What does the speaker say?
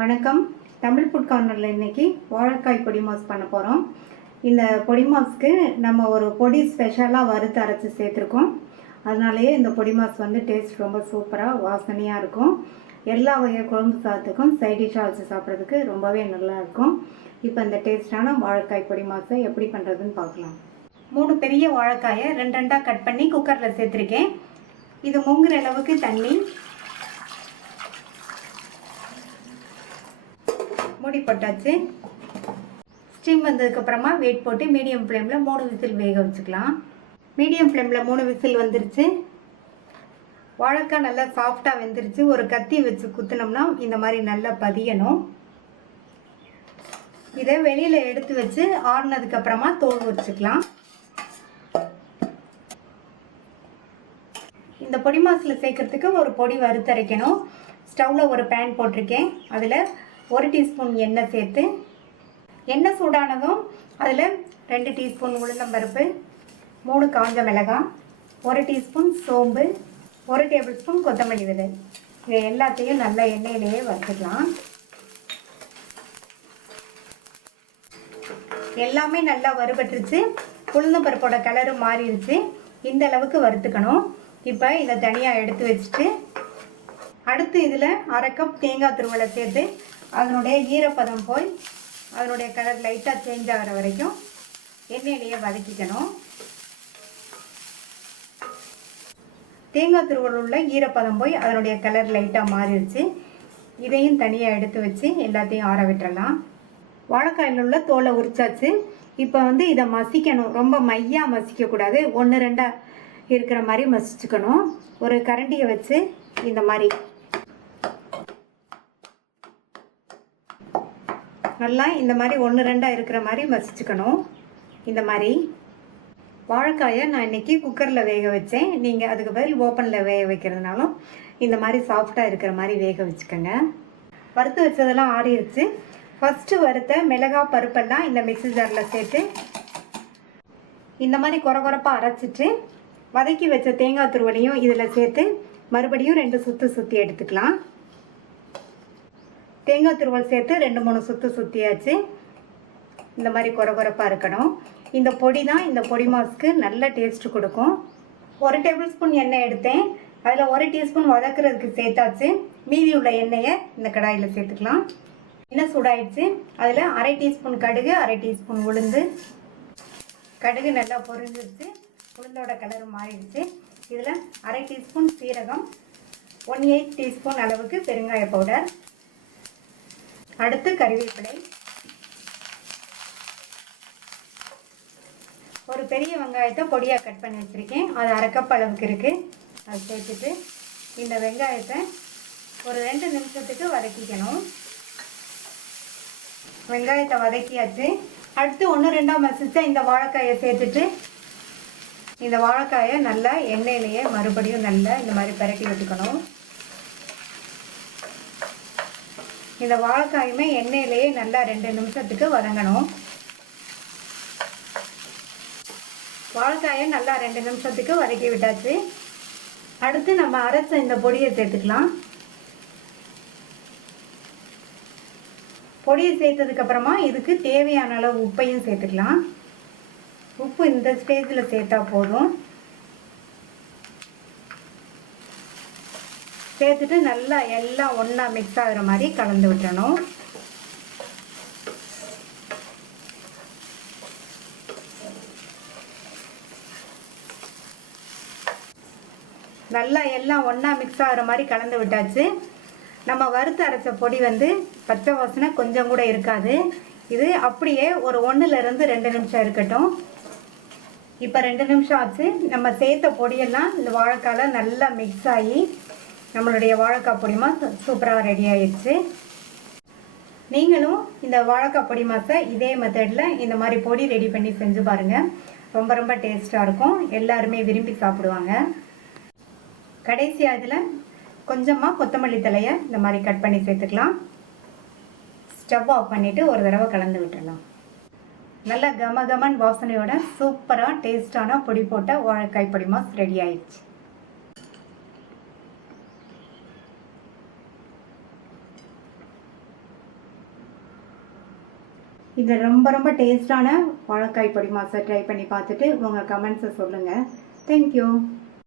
வணக்கம். தமிழ் ஃபுட் கார்னரில் இன்றைக்கி வாழைக்காய் பொடி மாஸ் பண்ண போகிறோம். இந்த பொடி மாஸ்க்கு நம்ம ஒரு பொடி ஸ்பெஷலாக வறுத்து அரைச்சி சேர்த்துருக்கோம். அதனாலேயே இந்த பொடி மாஸ் வந்து டேஸ்ட் ரொம்ப சூப்பராக வாசனையாக இருக்கும். எல்லா வகை குழம்பு சாதத்துக்கும் சைட் டிஷ்ஷாக வச்சு சாப்பிட்றதுக்கு ரொம்பவே நல்லாயிருக்கும். இப்போ இந்த டேஸ்டான வாழைக்காய் பொடி மாஸை எப்படி பண்ணுறதுன்னு பார்க்கலாம். 3 பெரிய வாழைக்காயை 2 கட் பண்ணி குக்கரில் சேர்த்துருக்கேன். இது முங்குற அளவுக்கு தண்ணி மூடி போட்டாச்சு. ஸ்டீம் வந்ததுக்கப்புறமா வெயிட் போட்டு மீடியம் ஃப்ளேமில் 3 விசில் வேக வச்சுக்கலாம். மீடியம் ஃப்ளேமில் 3 விசில் வந்துருச்சு. வாழைக்காய் நல்லா சாஃப்டாக வெந்துருச்சு. ஒரு கத்தி வச்சு குத்தினோம்னா இந்த மாதிரி நல்லா பதியணும். இதை வெளியில் எடுத்து வச்சு ஆறுனதுக்கப்புறமா தோல் உரிச்சுக்கலாம். இந்த பொடி மாசில் சேர்க்கறதுக்கு ஒரு பொடி வறுத்தரைக்கணும். ஸ்டவ்வில் ஒரு பேன் போட்டிருக்கேன். அதில் 1 டீஸ்பூன் எண்ணெய் சேர்த்து, எண்ணெய் சூடானதும் அதில் 2 டீஸ்பூன் உளுந்தம்பருப்பு, 3 காஞ்ச மிளகாய், 1 டீஸ்பூன் சோம்பு, 1 டேபிள் ஸ்பூன் கொத்தமல்லி விதை, இதை எல்லாத்தையும் நல்லா எண்ணெயிலேயே வறுத்துக்கலாம். எல்லாமே நல்லா வறுபட்டுருச்சு. உளுந்தம்பருப்போட கலரு மாறிடுச்சு. இந்த அளவுக்கு வறுத்துக்கணும். இப்போ இதை தனியாக எடுத்து வச்சுட்டு அடுத்து இதில் 1/2 கப் தேங்காய் துருவலை சேர்த்து அதனுடைய ஈரப்பதம் போய் அதனுடைய கலர் லைட்டாக சேஞ்ச் ஆகிற வரைக்கும் எண்ணெயிலேயே வதக்கிக்கணும். தேங்காய் துருவல் உள்ள ஈரப்பதம் போய் அதனுடைய கலர் லைட்டாக மாறிடுச்சு. இதையும் தனியாக எடுத்து வச்சு எல்லாத்தையும் ஆற விட்டுறலாம். வாழைக்காயில் உள்ள தோலை உரிச்சாச்சு. இப்போ வந்து இதை மசிக்கணும். ரொம்ப மையாக மசிக்கக்கூடாது. 1-2 இருக்கிற மாதிரி மசிச்சுக்கணும். ஒரு கரண்டியை வச்சு இந்த மாதிரி நல்லா இந்த மாதிரி 1-2 இருக்கிற மாதிரி மசிச்சுக்கணும். இந்த மாதிரி வாழைக்காயை நான் இன்றைக்கி குக்கரில் வேக வச்சேன். நீங்கள் அதுக்கு பதில் ஓப்பனில் வேக வைக்கிறதுனாலும் இந்த மாதிரி சாஃப்டாக இருக்கிற மாதிரி வேக வச்சுக்கோங்க. வறுத்து வச்சதெல்லாம் ஆறிடுச்சு. ஃபஸ்ட்டு வறுத்த மிளகாய் பருப்பெல்லாம் இந்த மிக்ஸி ஜாரில் சேர்த்து இந்த மாதிரி கொரகொரப்பாக அரைச்சிட்டு வதக்கி வச்ச தேங்காய் துருவலையும் இதில் சேர்த்து மறுபடியும் 2 சுற்று சுற்றி எடுத்துக்கலாம். தேங்காய் துருவல் சேர்த்து 2-3 சுற்று சுற்றியாச்சு. இந்த மாதிரி கொரகொரப்பாக இருக்கணும். இந்த பொடி தான் இந்த பொடி மாஸ்க்கு நல்ல டேஸ்ட் கொடுக்கும். 1 டேபிள் ஸ்பூன் எண்ணெய் எடுத்தேன். அதில் 1 டீஸ்பூன் வதக்குறதுக்கு சேர்த்தாச்சு. மீதி உள்ள எண்ணெயை இந்த கடாயில் சேர்த்துக்கலாம். எண்ணெய் சூடாயிடுச்சு. அதில் 1/2 டீஸ்பூன் கடுகு, 1/2 டீஸ்பூன் உளுந்து. கடுகு நல்லா பொரிஞ்சிருச்சு. உளுந்தோட கலர் மாறிடுச்சு. இதில் 1/2 டீஸ்பூன் சீரகம், 1/8 டீஸ்பூன் அளவுக்கு பெருங்காய பவுடர், அடுத்து கறிவேப்பிலை, ஒரு பெரிய வெங்காயத்தை பொடியாக கட் பண்ணி வச்சுருக்கேன். அது 1/2 கப் அளவுக்கு இருக்குது. அது சேர்த்துட்டு இந்த வெங்காயத்தை ஒரு 2 நிமிஷத்துக்கு வதக்கிக்கணும். வெங்காயத்தை வதக்கியாச்சு. அடுத்து 1-2 மசிச்சா இந்த வாழைக்காயை சேர்த்துட்டு இந்த வாழைக்காயை நல்லா எண்ணெயிலேயே மறுபடியும் நல்லா இந்த மாதிரி பரட்டி விட்டுக்கணும். இந்த வாழைக்காயுமே எண்ணெயிலேயே நல்லா 2 நிமிஷத்துக்கு வதங்கணும். வாழைக்காயை நல்லா 2 நிமிஷத்துக்கு வதக்கி விட்டாச்சு. அடுத்து நம்ம அரைச்ச இந்த பொடியை சேர்த்துக்கலாம். பொடியை சேர்த்ததுக்கப்புறமா இதுக்கு தேவையான அளவு உப்பையும் சேர்த்துக்கலாம். உப்பு இந்த ஸ்டேஜில் சேர்த்தா போதும். சேர்த்துட்டு நல்லா எல்லாம் ஒன்றா மிக்ஸ் ஆகிற மாதிரி கலந்து விட்டுறணும். நல்லா எல்லாம் ஒன்றா மிக்ஸ் ஆகிற மாதிரி கலந்து விட்டாச்சு. நம்ம வறுத்து அரைச்ச பொடி வந்து பச்சை வாசனை கொஞ்சம் கூட இருக்காது. இது அப்படியே ஒரு 1-2 நிமிஷம் இருக்கட்டும். இப்போ 2 நிமிஷம் ஆச்சு. நம்ம சேர்த்த பொடியெல்லாம் இந்த வாழைக்காயில் நல்லா மிக்ஸ் ஆகி நம்மளுடைய வாழைக்காய் பொடி மாஸ் சூப்பராக ரெடி ஆயிடுச்சு. நீங்களும் இந்த வாழைக்காய் பொடி மாஸை இதே மெத்தடில் இந்த மாதிரி பொடி ரெடி பண்ணி செஞ்சு பாருங்கள். ரொம்ப ரொம்ப டேஸ்ட்டாக இருக்கும். எல்லாருமே விரும்பி சாப்பிடுவாங்க. கடைசியாக இதில் கொஞ்சமாக கொத்தமல்லி தலையை இந்த மாதிரி கட் பண்ணி சேர்த்துக்கலாம். ஸ்டவ் ஆஃப் பண்ணிவிட்டு ஒரு தடவை கலந்து விட்டுடலாம். நல்ல கமகமன் வாசனையோட சூப்பராக டேஸ்டான பொடி போட்ட வாழைக்காய் பொடி மாஸ் ரெடி ஆயிடுச்சு. இது ரொம்ப ரொம்ப டேஸ்டான வாழைக்காய் பொடி மாஸை ட்ரை பண்ணி பார்த்துட்டு உங்கள் கமெண்ட்ஸை சொல்லுங்கள். தேங்க்யூ.